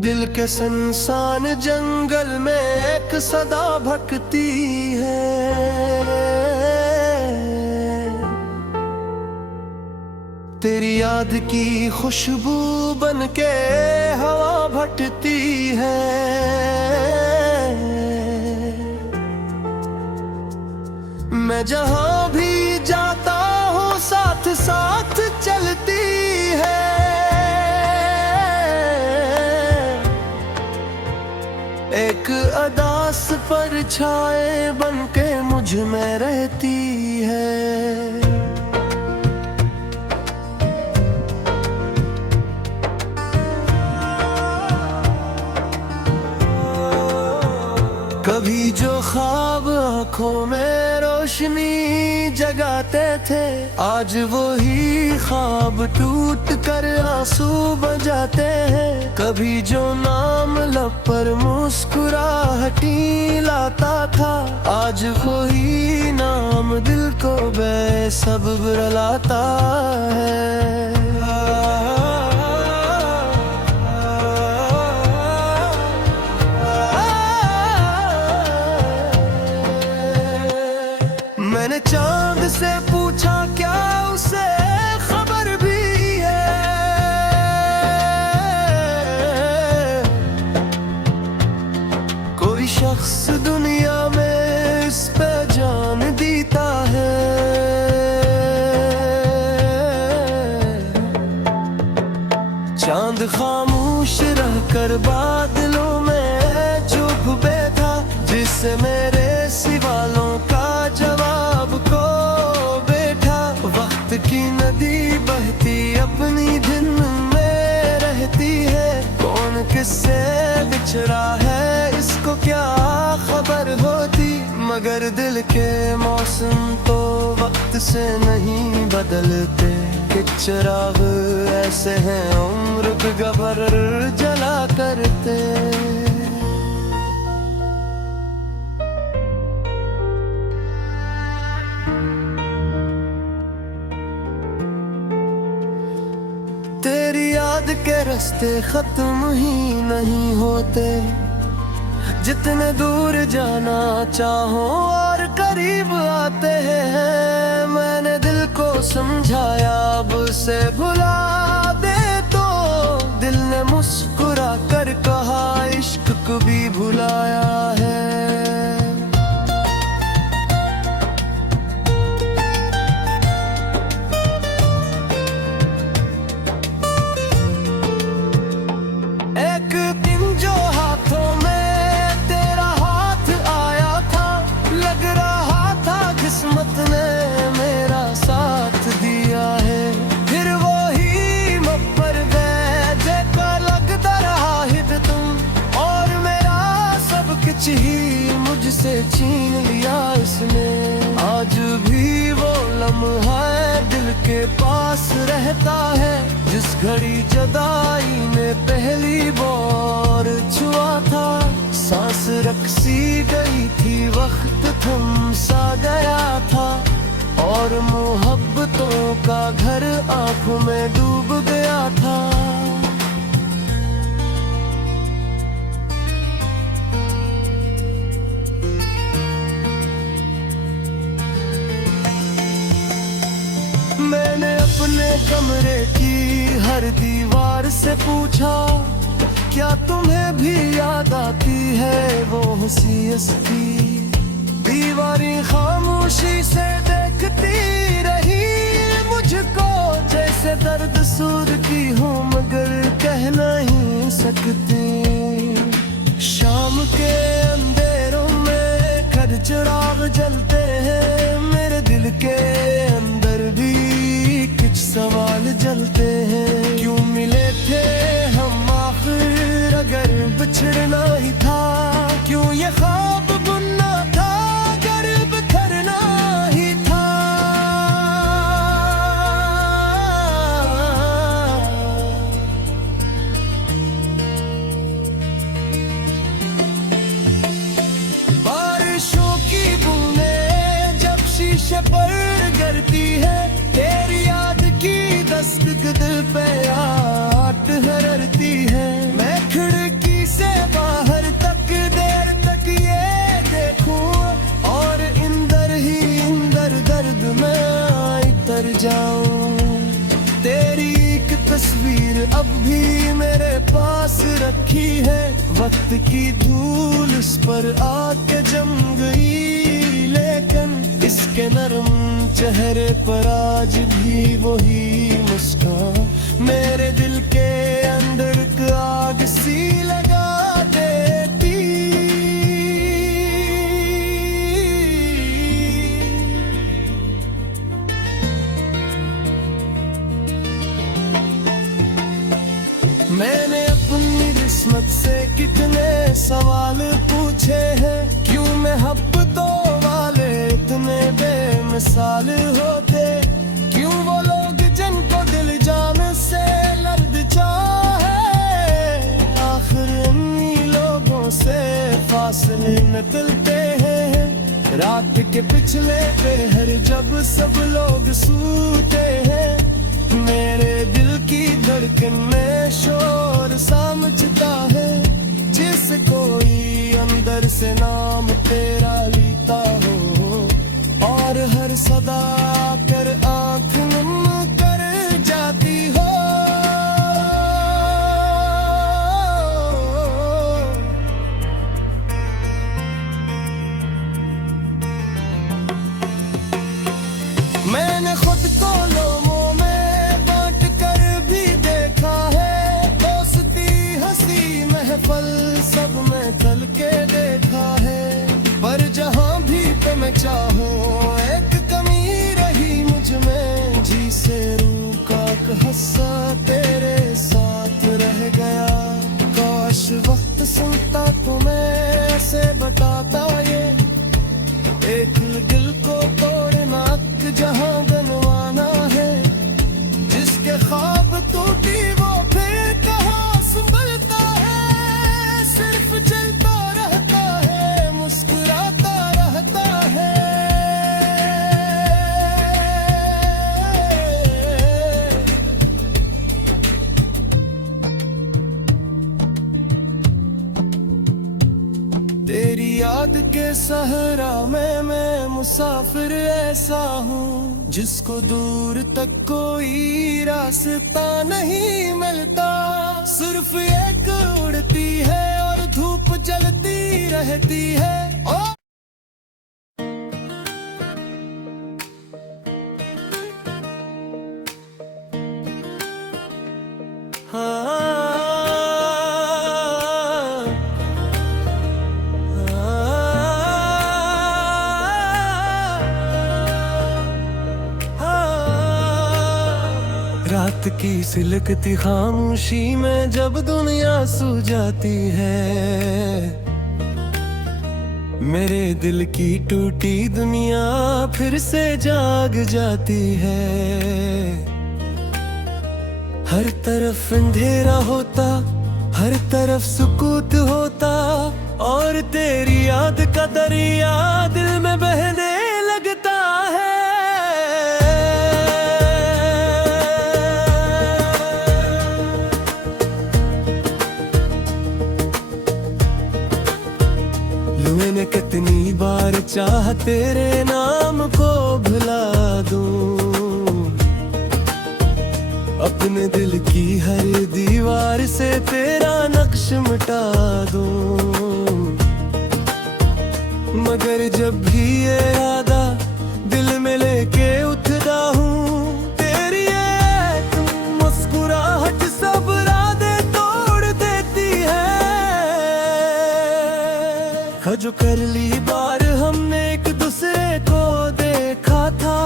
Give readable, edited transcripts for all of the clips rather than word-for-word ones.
दिल के सुनसान जंगल में एक सदा भटकती है। तेरी याद की खुशबू बनके हवा भटती है। मैं जहां भी जाता हूँ साथ साथ चलती है। एक अदास परछाए बनके मुझ में रहती है। कभी जो ख्वाब आँखों में रोशनी जगाते थे, आज वही ख्वाब टूट कर आंसू बजाते हैं। कभी जो नाम लब पर मुस्कुराहटी लाता था, आज वही नाम दिल को बेसब्र लाता है। मैंने चांद से पूछा क्या उसे खबर भी है। कोई शख्स दुनिया में इस पे जान देता है। चांद खामोश रहकर बादलों में चुप बैठा, जिससे मेरे सवालों का जवाब को बैठा। वक्त की नदी बहती अपनी दिन में रहती है। कौन किससे बिछड़ा है इसको क्या खबर होती, मगर दिल के मौसम तो वक्त से नहीं बदलते। कि चिराग ऐसे हैं उम्र गबर जला करते। तेरी याद के रास्ते खत्म ही नहीं होते। जितने दूर जाना चाहो और करीब आते हैं। मैंने दिल को समझाया अब से भुला दे, तो दिल ने मुस्कुरा कर कहा इश्क को भी भुलाया है। किस्मत ने मेरा साथ दिया है। फिर वो ही मप्पर दे का लगता रहा हित तुम, और मेरा सब कुछ ही मुझसे छीन लिया इसने। आज भी वो लम्हा दिल के पास रहता है, जिस घड़ी जुदाई ने पहली बार छुआ था। सांस रक्सी गई थी, वक्त थम सा गया था, और मोहब्बतों का घर आंखों में डूब गया था। मैंने अपने कमरे की हर दीवार से पूछा, क्या तुम्हें भी याद आती है वो हंसी। दीवारें खामोशी से देखती रही मुझको, जैसे दर्द सूर की हो मगर कह नहीं सकती। शाम के अंधेरों में घर चिराग जलते हैं, मेरे दिल के अंदर भी कुछ सवाल जलते हैं। क्यों मिले थे हम आखिर अगर बिछड़ना ही था, क्यों ये ख्वाब बुनना था अगर बिखरना ही था। बारिशों की बूंदें जब शीशे पर गिरती है, तेरी याद की दस्तक दिल पे आट हरती है। मैं खिड़की वक्त की धूल उस पर आके जम गई, लेकिन इसके नरम चेहरे पर आज भी वही मुस्कान मेरे दिल के अंदर आग सी लगा देती। मैंने अपनी किस्मत से कितने सवाल पूछे हैं, क्यों मोहब्बतों वाले इतने बेमिसाल होते, क्यों वो लोग जिनको दिल जान से लर्द चाहे आखिर इन्हीं लोगों से फासले निकलते हैं। रात के पिछले पहर जब सब लोग सूते हैं, मेरे दिल की धड़कन में शोर सा मचता है, जिस कोई अंदर से नाम तेरा लेता हो और हर सदा कर आंख नम कर जाती हो। मैंने खुद को लोगों में बांट कर भी देखा है, दोस्ती हंसी महफल सब में तल के देखा है, पर जहां भी पे मैं चाहूं एक कमी रही मुझ में, जी से रूह का हस्सा तेरे साथ रह गया। काश वक्त सुनता तो मैं ऐसे बताता ये, एक दिल को तोड़ना जहां बनवाना है, जिसके ख्वाब टूटी वो फिर कहाँ संभलता है, सिर्फ चलता रहता है मुस्कुराता रहता है। तेरी याद के सहरा में मैं मुसाफिर ऐसा हूँ, जिसको दूर तक कोई रास्ता नहीं मिलता, सिर्फ एक उड़ती है और धूप जलती रहती है। रात की सिलकती खामोशी में जब दुनिया सो जाती है, मेरे दिल की टूटी दुनिया फिर से जाग जाती है। हर तरफ अंधेरा होता, हर तरफ सुकूत होता, और तेरी याद का दरिया दिल में बहने लगता है। मैंने कितनी बार चाह तेरे नाम को भुला दूं, अपने दिल की हर दीवार से तेरा नक्श मिटा दूं, मगर जब भी ये यादा दिल में लेके उठता हूँ, तेरी एक मुस्कुराहट सब रातें तोड़ देती है। जो कर ली बार हमने एक दूसरे को देखा था,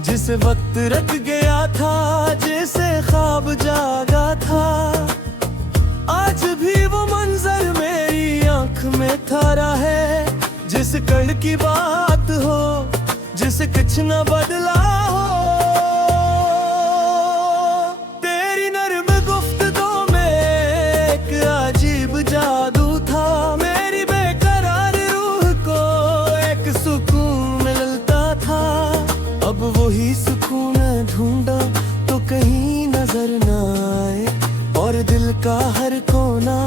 जिस वक्त रख गया था जैसे ख्वाब जागा था, आज भी वो मंजर मेरी आंख में थारा है, जिस कल की बात हो जिसे कुछ न बदला हो। तेरी नर्म गुफ्तगू में एक अजीब जादू था, मेरी बेकरार रूह को एक सुकून मिलता था। अब वही सुकून ढूंढा तो कहीं नजर न आए, और दिल का हर कोना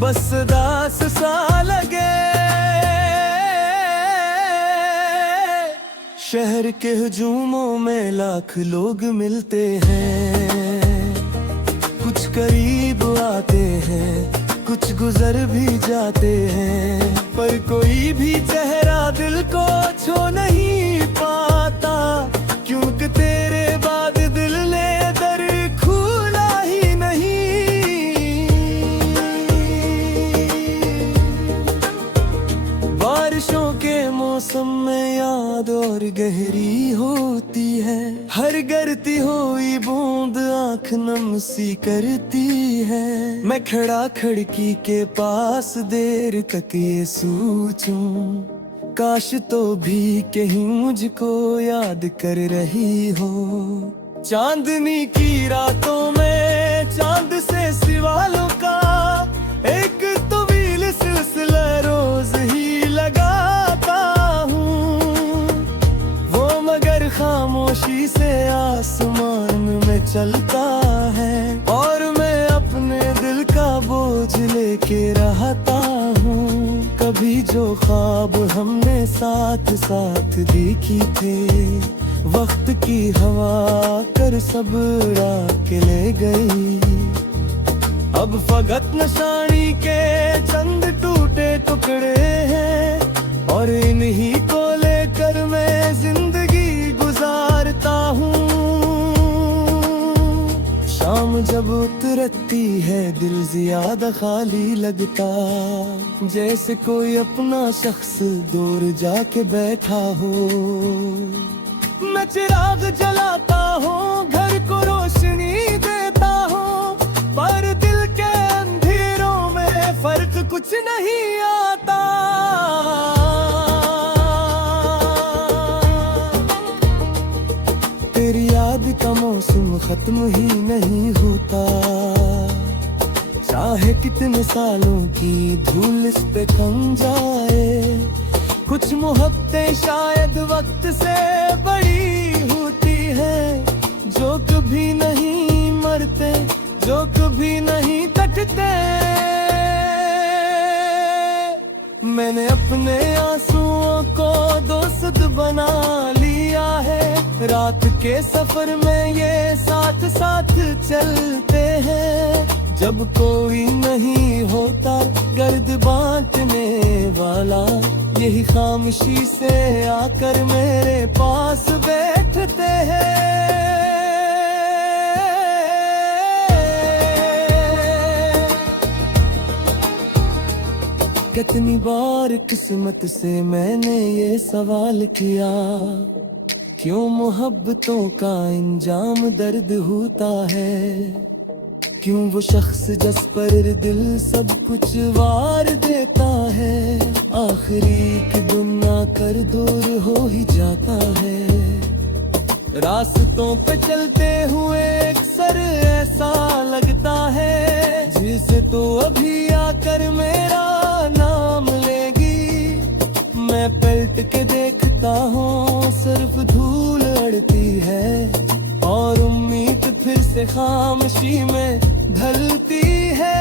बस दास सा लगे। शहर के हुजूमों में लाख लोग मिलते हैं, कुछ करीब आते हैं कुछ गुजर भी जाते हैं, पर कोई भी चेहरा दिल को छू नहीं पाता, क्योंकि तेरे बाद दिल ने दर खोला ही नहीं। बारिशों के मौसम में याद और गहरी होती है, हर गिरती हुई बूंद आँख नम सी करती है। मैं खड़ा खिड़की के पास देर तक ये सोचूं, काश तो भी कहीं मुझको याद कर रही हो। चांदनी की रातों में चांद से सिवालों का एक तवील सिलसिला रोज ही लगाता हूँ, वो मगर खामोशी से आसमान में चलता है, और मैं अपने दिल का बोझ लेके रहता हूँ। कभी जो ख्वाब हमने साथ साथ देखी थे, वक्त की हवा कर सब उड़ा के ले गई। अब फकत निशानी के चंद टूटे टुकड़े हैं, और इन्हीं को लेकर मैं जिंदगी गुजारता हूँ। शाम जब उतरती है दिल ज्यादा खाली लगता, जैसे कोई अपना शख्स दूर जाके बैठा हो। मैं चिराग जलाता हूँ, घर को रोशनी देता हूँ, पर दिल के अंधेरों में फर्क कुछ नहीं आता। तेरी याद का मौसम खत्म ही नहीं होता, चाहे कितने सालों की धूल इस पे खम जाए। कुछ मोहब्बतें शायद वक्त से बड़ी होती है, जो कभी नहीं मरते, जो कभी नहीं कटते। मैंने अपने आंसुओं को दोस्त बना लिया है, रात के सफर में ये साथ साथ चलते हैं। जब कोई नहीं होता गर्द बांटने वाला, यही खामोशी से आकर मेरे पास बैठते हैं। कितनी बार किस्मत से मैंने ये सवाल किया, क्यों मोहब्बतों का इंजाम दर्द होता है। क्यों वो शख्स जिस पर दिल सब कुछ वार देता है, आखिरी एक गुना कर दूर हो ही जाता है। रास्तों पे चलते हुए अक्सर ऐसा लगता है, जिसे तो अभी आकर मेरा नाम लेगी। मैं पलट के देखता हूँ, सिर्फ धूल अड़ती है, और उम्मीद फिर से खामोशी में ढलती है।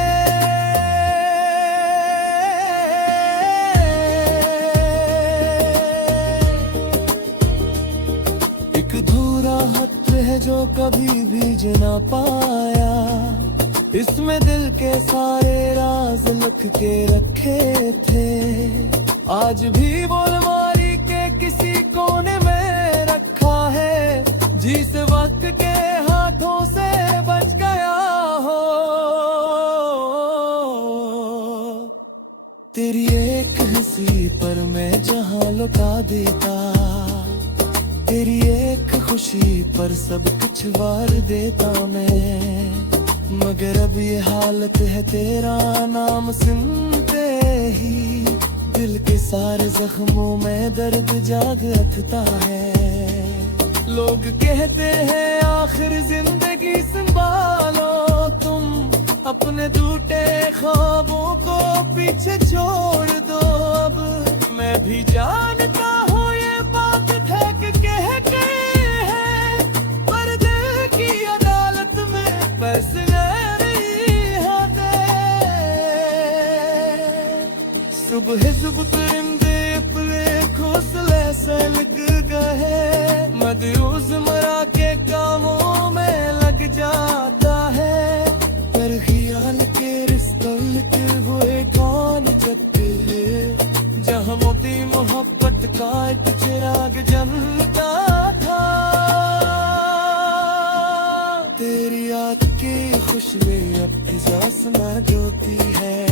एक अधूरा खत है जो कभी भीज ना पाया, इसमें दिल के सारे राज लिख के रखे थे। आज भी वो अलमारी के किसी कोने में रखा है, जिस वक्त के हाथों से बच गया हो। तेरी एक हंसी पर मैं जहां लुटा देता, तेरी एक खुशी पर सब कुछ वार देता मैं। मगर अब ये हालत है, तेरा नाम सुनते ही दिल के सारे जख्मों में दर्द जाग उठता है। लोग कहते हैं आखिर जिंदगी संभालो तुम, अपने टूटे ख्वाबों को पीछे छोड़ दो। अब मैं भी जानता हूँ ये बात ठहक कहते हैं, पर दिल की अदालत में फैसले नहीं होते। सुबह सुबह परिंदे अपने घोंसले से लग गए, मदरूस मरा के कामों में लग जाता है, पर ख्याल के रिश्ते जलती मोहब्बत का एक चिराग जलता था। तेरी याद की खुशबू अब फिजा में जोती है।